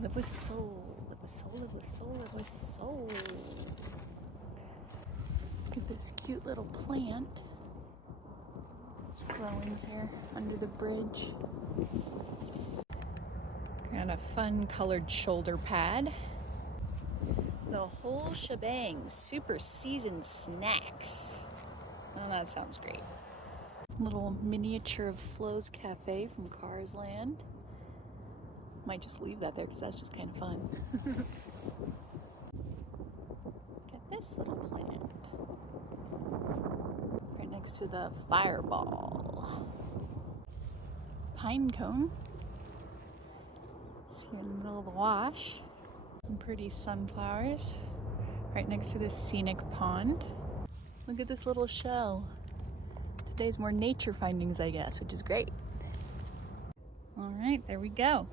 Live with soul, live with soul, live with soul, live with soul. Look at this cute little plant. It's growing here under the bridge. Got a fun colored shoulder pad. The whole shebang, super seasoned snacks. Oh, that sounds great. Little miniature of Flo's Cafe from Cars Land. Might just leave that there because that's just kind of fun. Look at this little plant. Right next to the fireball. Pine cone. It's here in the middle of the wash. Some pretty sunflowers. Right next to this scenic pond. Look at this little shell. Today's more nature findings, I guess, which is great. All right, there we go.